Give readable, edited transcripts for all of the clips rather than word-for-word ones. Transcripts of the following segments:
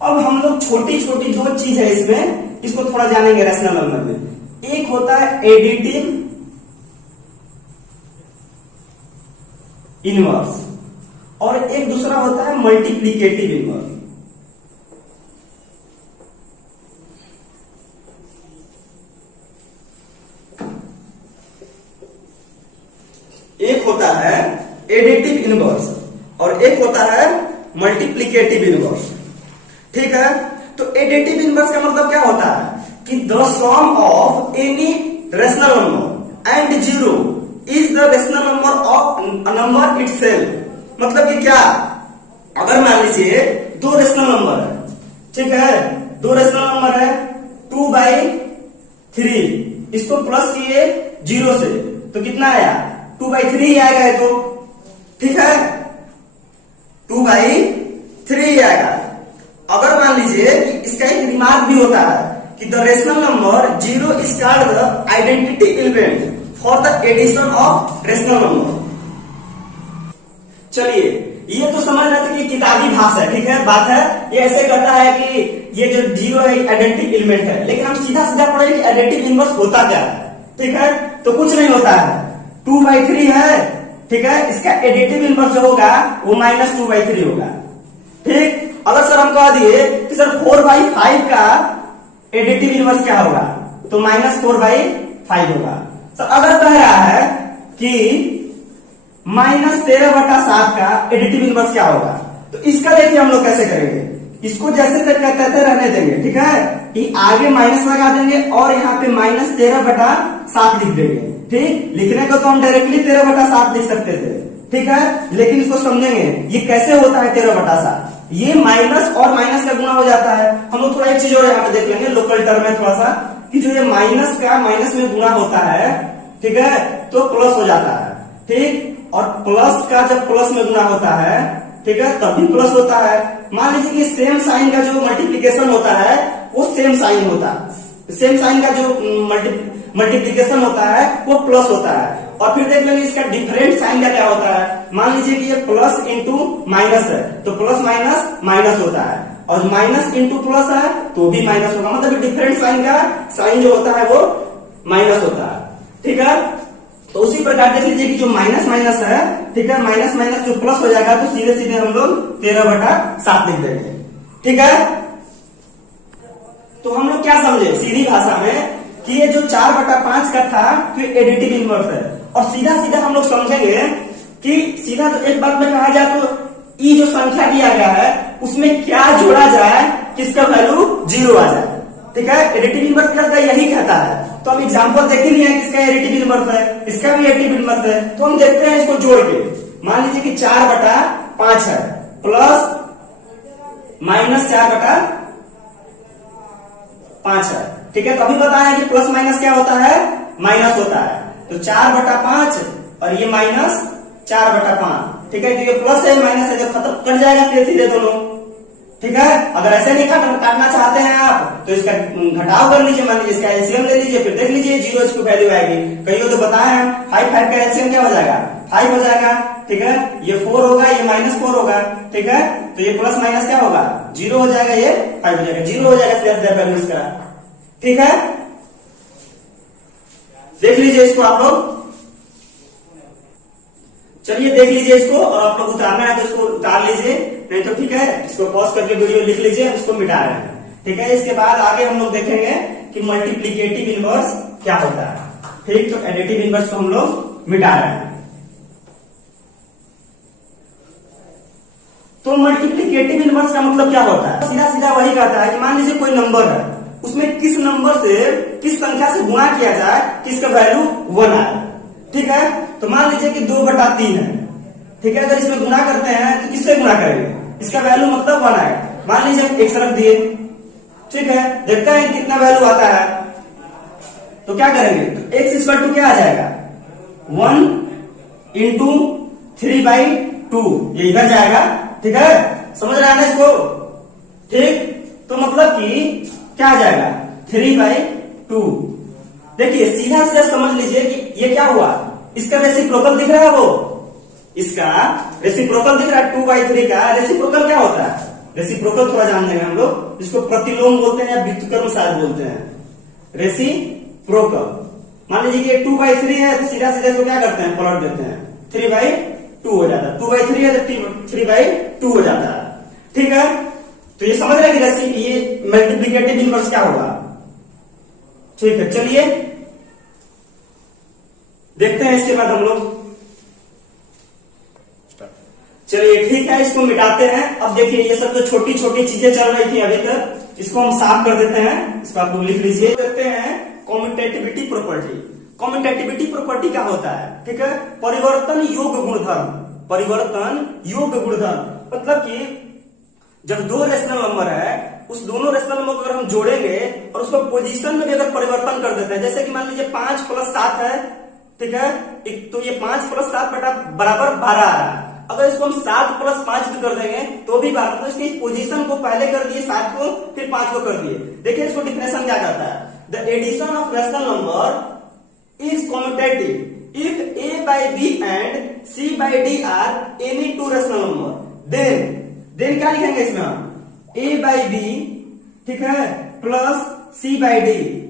अब हम लोग छोटी छोटी दो चीज है इसमें, इसको थोड़ा जानेंगे रैशनल नंबर में। एक होता है एडिटिव इनवर्स और एक दूसरा होता है मल्टीप्लिकेटिव इनवर्स। एक होता है एडिटिव इनवर्स और एक होता है मल्टीप्लिकेटिव इनवर्स। ठीक है, तो एडिटिव इनवर्स का मतलब क्या होता है कि the sum of any rational number and zero is the rational number of number itself. मतलब कि क्या, अगर मान लीजिए दो रेशनल नंबर है, ठीक है, दो रेशनल नंबर है 2/3, इसको प्लस किए 0 से तो कितना आया 2/3 ही आएगा ये तो। ठीक है, 2/3 ही आएगा। अगर मान लीजिए कि इसका एक रिमार्क भी होता है कि the rational number 0 is called the identity element for the addition of rational number. चलिए, ये तो समझ रहे थे कि किताबी भाषा है, ठीक है, बात है। ये ऐसे कहता है कि ये जो 0 है आइडेंटिटी एलिमेंट है, लेकिन हम सीधा सीधा पढ़े कि एडिटिव इनवर्स होता क्या है। ठीक है, तो कुछ नहीं होता है, 2/3 है, ठीक है, इसका एडिटिव इनवर्स जो होगा वो -2/3 होगा। ठीक, अगर सर हम कह दिए कि सर 4/5 का एडिटिव इनवर्स क्या होगा, तो -4/5 होगा। सर अगर कह रहा है कि -13/7 का एडिटिव इनवर्स क्या होगा, तो इसका देखिए हम लोग कैसे करेंगे। इसको जैसे तक कहते थे रहने देंगे, ठीक है, कि आगे माइनस लगा देंगे और यहाँ पे -13/7 लिख देंगे। ठीक, लिखने को तो हम डायरेक्टली 13/7 लिख सकते थे, ठीक है, लेकिन इसको समझेंगे ये कैसे होता है 13/7। ये माइनस और माइनस का गुणा हो जाता है। हम लोग थोड़ा एक चीज और यहाँ पे देख लेंगे लोकल टर्म में थोड़ा सा, कि जो ये माइनस का माइनस में गुणा होता है, ठीक है, तो प्लस हो जाता है। ठीक, और प्लस का जब प्लस में गुणा होता है, ठीक है, तब भी प्लस होता है। मान लीजिए कि सेम साइन का जो मल्टीप्लीकेशन होता है वो सेम साइन होता है, सेम साइन का जो मल्टीप्लीकेशन होता है वो प्लस होता है। और फिर देख लेंगे इसका डिफरेंट साइन का क्या होता है। मान लीजिए कि ये प्लस इंटू माइनस है तो प्लस माइनस माइनस होता है, और माइनस इंटू प्लस है तो भी माइनस होगा। मतलब डिफरेंट साइन का साइन जो होता है वो माइनस होता है। ठीक है, तो उसी प्रकार देख लीजिए कि जो माइनस माइनस है, ठीक है, माइनस माइनस जो प्लस हो जाएगा तो सीधे सीधे हम लोग 13/7 लिख देंगे। ठीक है, तो हम लोग क्या समझे सीधी भाषा में कि ये जो 4/5 का था तो एडिटिव इनवर्स है। और सीधा सीधा हम लोग समझेंगे कि सीधा तो एक बात में कहा जाए तो ई जो संख्या दिया गया है उसमें क्या जोड़ा जाए कि इसका वैल्यू 0 आ जाए। ठीक है, एडिटिव इनवर्स का यही कहता है। तो हम एग्जांपल देख ही नहीं है किसका एडिटिव इनवर्स है, इसका भी एडिटिव इनवर्स है। तो हम देखते हैं इसको जोड़ के। मान लीजिए कि 4/5 है प्लस -4/5 है। ठीक है, तो अभी बताया कि प्लस माइनस क्या होता है, माइनस होता है। तो 4/5 और ये -4/5। ठीक है, तो ये प्लस है माइनस है, जब खत्म कट जाएगा सीधे सीधे दोनों। ठीक है, अगर ऐसे नहीं काटना चाहते हैं आप तो इसका घटाव कर लीजिए, मान लीजिए इसका एलसीएम ले लीजिए, फिर देख लीजिए 0 इसको वैल्यू आएगी। कहीं तो बताए हम 5 का एलसीएम क्या हो जाएगा, 5 हो जाएगा। ठीक है, ये 4 होगा, ये -4 होगा। ठीक है, तो ये प्लस माइनस क्या होगा, 0 हो जाएगा, ये 5 हो जाएगा, 0 हो जाएगा सीधा वैल्यू इसका। ठीक है, देख लीजिए इसको आप लोग। चलिए देख लीजिए इसको, और आप लोग उतारना है तो इसको उतार लीजिए, नहीं तो ठीक है इसको पॉज करके वीडियो लिख लीजिए, इसको मिटा रहे हैं। ठीक है, इसके बाद आगे हम लोग देखेंगे कि मल्टीप्लिकेटिव इनवर्स क्या होता है। ठीक, तो एडिटिव इनवर्स को हम लोग मिटा रहे हैं। तो मल्टीप्लिकेटिव इनवर्स का मतलब क्या होता है, सीधा सीधा वही कहता है कि मान लीजिए कोई नंबर है, उसमें किस नंबर से किस संख्या से गुणा किया जाए कि इसका वैल्यू 1 आए। ठीक है, तो मान लीजिए कि 2/3 है। ठीक है, अगर इसमें गुणा करते हैं तो किससे गुणा करेंगे, इसका वैल्यू मतलब 1 आएगा। मान लीजिए हम x रख दिए, ठीक है, देखते हैं कितना वैल्यू आता है। तो क्या करेंगे, तो x इक्वल टू क्या आ जाएगा, 1 × 3/2, ये इधर जाएगा। ठीक है, समझ रहे हैं ना इसको। ठीक, तो मतलब कि क्या आ जाएगा 3/2। देखिए सीधा से समझ लीजिए कि ये क्या हुआ, इसका रेसिप्रोकल दिख रहा है, वो इसका रेसिप्रोकल दिख रहा है। 2/3 का रेसिप्रोकल क्या होता है, रेसिप्रोकल थोड़ा जान लेंगे हम लोग, जिसको प्रतिलोम बोलते हैं या व्युत्क्रम शायद बोलते हैं। रेसिप्रोकल मान लीजिए कि 2/3 है तो सीधा सीधा इसको क्या करते हैं, पलट देते हैं, 3/2 हो जाता है। 2/3 है तो 3/2 हो जाता है। ठीक है, तो ये समझ रहे हैं कि ये मल्टीप्लिकेटिव इनवर्स क्या होगा। ठीक है, चलिए देखते हैं इसके बाद हम लोग। चलिए ठीक है, इसको मिटाते हैं। अब देखिए ये सब जो छोटी छोटी चीजें चल रही थी अभी तक, इसको हम साफ कर देते हैं। इसको आप लोग लिख लीजिए। देखते हैं कॉम्यूटेटिविटी प्रॉपर्टी। कॉम्यूटेटिविटी प्रॉपर्टी क्या होता है, ठीक है, परिवर्तन योग्य गुणधर्म। परिवर्तन योग्य गुणधर्म मतलब कि जब दो रेशनल नंबर है, उस दोनों रेशनल नंबर को अगर हम जोड़ेंगे और उसको पोजीशन में भी अगर परिवर्तन कर देते हैं, जैसे कि मान लीजिए 5 + 7 है, ठीक है, तो ये 5 + 7 बराबर 12 आ रहा है। अगर इसको हम 7 + 5 भी कर देंगे तो भी 12, तो इसकी पोजीशन को पहले कर दिए 7 को, फिर 5 को कर दिए। देखिए इसको डिफिनेशन क्या करता है, the addition of rational number is commutative if a/b and c/d are any two rational number. Then क्या लिखेंगे इसमें हम, a/b, ठीक है, प्लस c/d,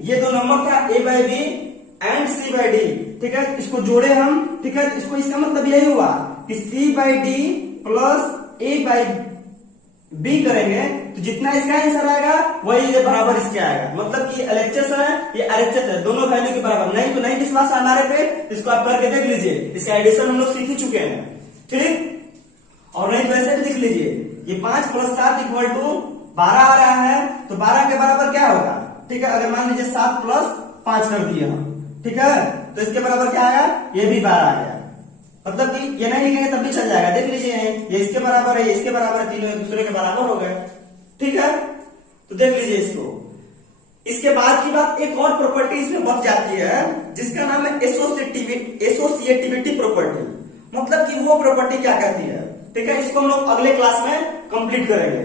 ये दो नंबर था a/b एंड c/d, ठीक है, इसको जोड़े हम, ठीक है, इसको इसका मतलब यही हुआ कि c/d प्लस a/b करेंगे तो जितना इसका आंसर आएगा वही ये बराबर इसके आएगा। मतलब कि एलएचएस है, ये आरएचएस है, दोनों वैल्यू के बराबर। नहीं तो नहीं विश्वास हमारे पे, इसको आप करके देख लीजिए, इसका एडिशन हम लोग सीख ही चुके हैं। ठीक, और नहीं तो ऐसे भी लिख लीजिए, ये 5 + 7 = 12 आ रहा है, तो 12 के बराबर क्या होगा, ठीक है, अगर मान लीजिए 7 + 5 कर दिए हम, ठीक है, तो इसके बराबर क्या आया, ये भी 12 आ गया। मतलब कि ये नहीं लिखेंगे तब भी चल जाएगा। देख लीजिए ये इसके बराबर है, ये इसके बराबर है, तीनों एक दूसरे के बराबर हो गए। ठीक है, तो देख लीजिए इसको। इसके बाद की बात, एक और प्रॉपर्टी इसमें बच जाती है जिसका नाम है एसोसिएटिविटी प्रॉपर्टी। मतलब कि वो प्रॉपर्टी क्या कहती है, ठीक है, इसको हम लोग अगले क्लास में कंप्लीट करेंगे।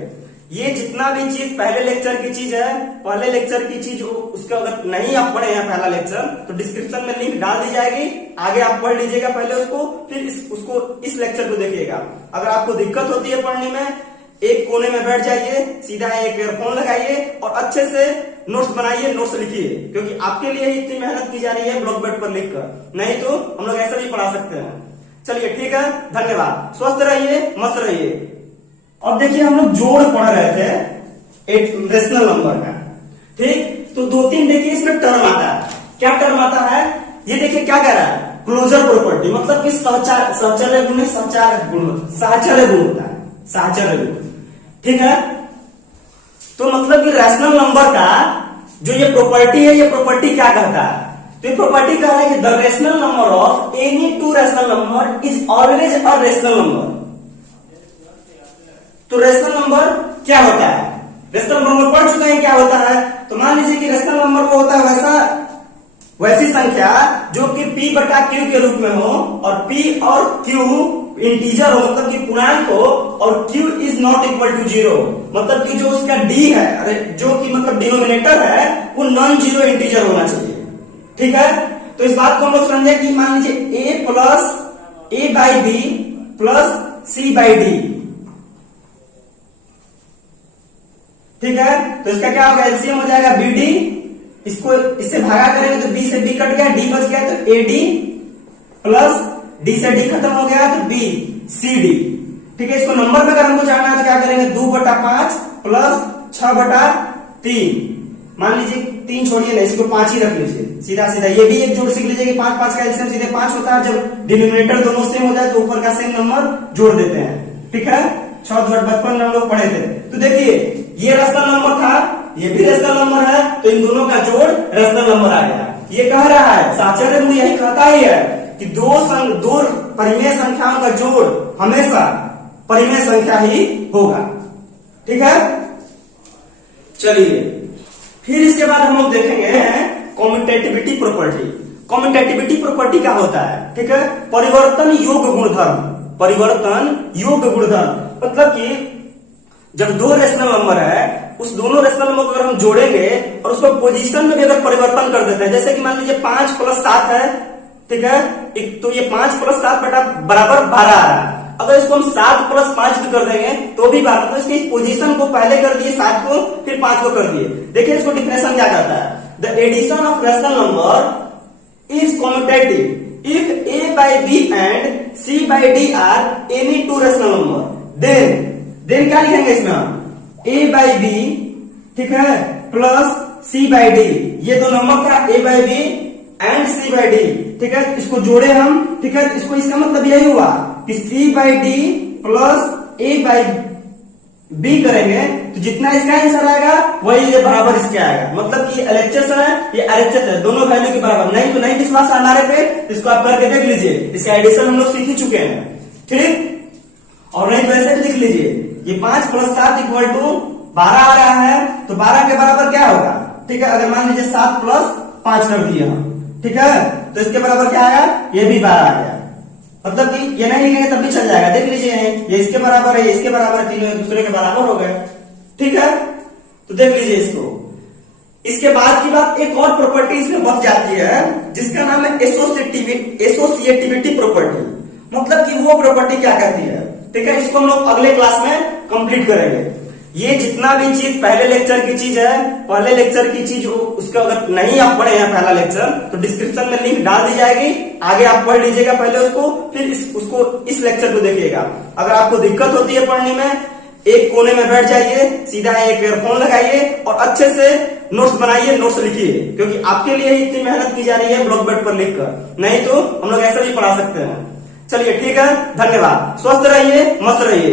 ये जितना भी चीज पहले लेक्चर की चीज है, पहले लेक्चर की चीज, उसका अगर नहीं आप पढ़े हैं पहला लेक्चर, तो डिस्क्रिप्शन में लिंक डाल दी जाएगी, आगे आप पढ़ लीजिएगा पहले उसको, फिर उसको इस लेक्चर को देखिएगा। अगर आपको दिक्कत होती है पढ़ने में, एक कोने में बैठ जाइए, सीधा एक ईयरफोन लगाइए और अच्छे से नोट्स बनाइए, नोट्स लिखिए, क्योंकि आपके लिए ही इतनी मेहनत की जा रही है ब्लॉक बोर्ड पर लिखकर। नहीं तो हम लोग ऐसा भी पढ़ा सकते हैं। चलिए ठीक है, धन्यवाद, स्वस्थ रहिए, मस्त रहिए। अब देखिए हम लोग जोड़ पढ़ रहे थे एक रेशनल नंबर का, ठीक, तो 2-3 देखिए इसमें टर्म आता है। क्या टर्म आता है, ये देखिए क्या कह रहा है, क्लोजर प्रॉपर्टी, मतलब कि सहचर्य गुण होता है, साहचर्य गुण। ठीक है, तो मतलब कि रेशनल नंबर का जो ये प्रॉपर्टी है, ये प्रॉपर्टी क्या कहता है, तो ये प्रॉपर्टी कह रहा है कि the rational number of any two rational number is always a rational number. तो रेशनल नंबर क्या होता है, रेशनल नंबर पढ़ चुके हैं क्या होता है। तो मान लीजिए कि रेशनल नंबर वो होता है वैसी संख्या जो कि p/q के रूप में हो, और p और q इंटीजर हो, मतलब कि पूर्णांक हो, और q is not equal to 0, मतलब कि जो उसका d है, अरे जो कि मतलब डिनोमिनेटर है, वो नॉन जीरो इंटीजर होना चाहिए। ठीक है, तो इस बात को हम लोग समझे कि मान लीजिए a + a/b + c/d, ठीक है, तो इसका क्या होगा, एलसीएम हो जाएगा bd, इसको इससे भागा करेंगे तो b से b कट गया, d बच गया, तो ad प्लस d से d खत्म हो गया तो b cd। ठीक है, इसको नंबर में अगर हमको जानना है तो क्या करेंगे, 2/5 प्लस 6/3, मान लीजिए 3 छोड़िए नहीं, इसको 5 ही रख लीजिए, सीधा सीधा। ये भी एक जोड़ सीख लीजिए कि 5 का एलसीएम सीधे 5 होता है। जब डिनोमिनेटर दोनों सेम हो जाए तो ऊपर का सेम नंबर जोड़ देते हैं। ठीक है, 6 बचपन में हम लोग पढ़े थे। तो देखिए ये रेशनल नंबर था, ये भी रेशनल नंबर है, तो इन दोनों का जोड़ रेशनल नंबर आ गया। ये कह रहा है, साहचर्य गुण यही कहता ही है कि दो परिमेय संख्याओं का जोड़ हमेशा परिमेय संख्या ही होगा। ठीक है, चलिए फिर इसके बाद हम लोग देखेंगे कॉम्यूटेटिविटी प्रॉपर्टी। कॉम्यूटेटिविटी प्रॉपर्टी क्या होता है, ठीक है, परिवर्तन योग्य गुणधर्म। परिवर्तन योग्य गुणधर्म मतलब कि जब दो रेशनल नंबर है, उस दोनों रेशनल नंबर को अगर हम जोड़ेंगे और उसको पोजीशन में भी अगर परिवर्तन कर देते हैं, जैसे कि मान लीजिए 5 + 7 है, ठीक है, तो ये 5 + 7 बराबर 12 आ रहा है। अगर इसको हम 7 प्लस 5 भी कर देंगे तो भी 12, तो इसकी पोजीशन को पहले कर दिए 7 को, फिर 5 को कर दिए। देखिए इसको डिफिनेशन क्या कहता है, the addition of rational number is commutative if a by b and c by d are any two rational number, then क्या लिखेंगे इसमें हम a by b, ठीक है, प्लस c by d, ये दो नंबर का a by b and c by d, ठीक है, इसको जोड़े हम, ठीक है, इसको इसका मतलब यही हुआ कि c by d plus a by b करेंगे तो जितना इसका आंसर आएगा वही ये बराबर इसके आएगा, मतलब कि एलएचएस है ये आरएचएस है, दोनों वैल्यू के बराबर। नहीं तो नहीं विश्वास हमारे पे, इसको आप करके देख लीजिए, इसका एडिशन हम लोग सीख ही चुके हैं, ठीक। और नहीं तो ऐसे भी लिख लीजिए, ये 5 प्लस 7 इक्वल टू 12 आ रहा है, तो 12 के बराबर क्या होगा, ठीक है, अगर मान लीजिए 7 प्लस 5 कर दिए हम, ठीक है, तो इसके बराबर क्या आया, ये भी 12 आ गया, मतलब कि ये नहीं लिखेंगे तब भी चल जाएगा, देख लीजिए ये इसके बराबर है, ये इसके बराबर है, तीनों एक दूसरे के बराबर हो गए, ठीक है, तो देख लीजिए इसको। इसके बाद की बात, एक और प्रॉपर्टी इसमें बच जाती है जिसका नाम है एसोसिएटिविटी प्रॉपर्टी, मतलब कि वो प्रॉपर्टी क्या कहती है, ठीक है, इसको हम लोग अगले क्लास में कंप्लीट करेंगे। ये जितना भी चीज पहले लेक्चर की चीज है, पहले लेक्चर की चीज उसका अगर नहीं आप पढ़े हैं पहला लेक्चर, तो डिस्क्रिप्शन में लिंक डाल दी जाएगी, आगे आप पढ़ लीजिएगा पहले उसको, फिर उसको इस लेक्चर को देखिएगा। अगर आपको दिक्कत होती है पढ़ने में, एक कोने में बैठ जाइए, सीधा एक ईयरफोन लगाइए और अच्छे से नोट्स बनाइए, नोट्स लिखिए, क्योंकि आपके लिए इतनी मेहनत की जा रही है ब्लॉक बोर्ड पर लिखकर, नहीं तो हम लोग ऐसे भी पढ़ा सकते हैं। चलिए ठीक है, धन्यवाद, स्वस्थ रहिए, मस्त रहिए।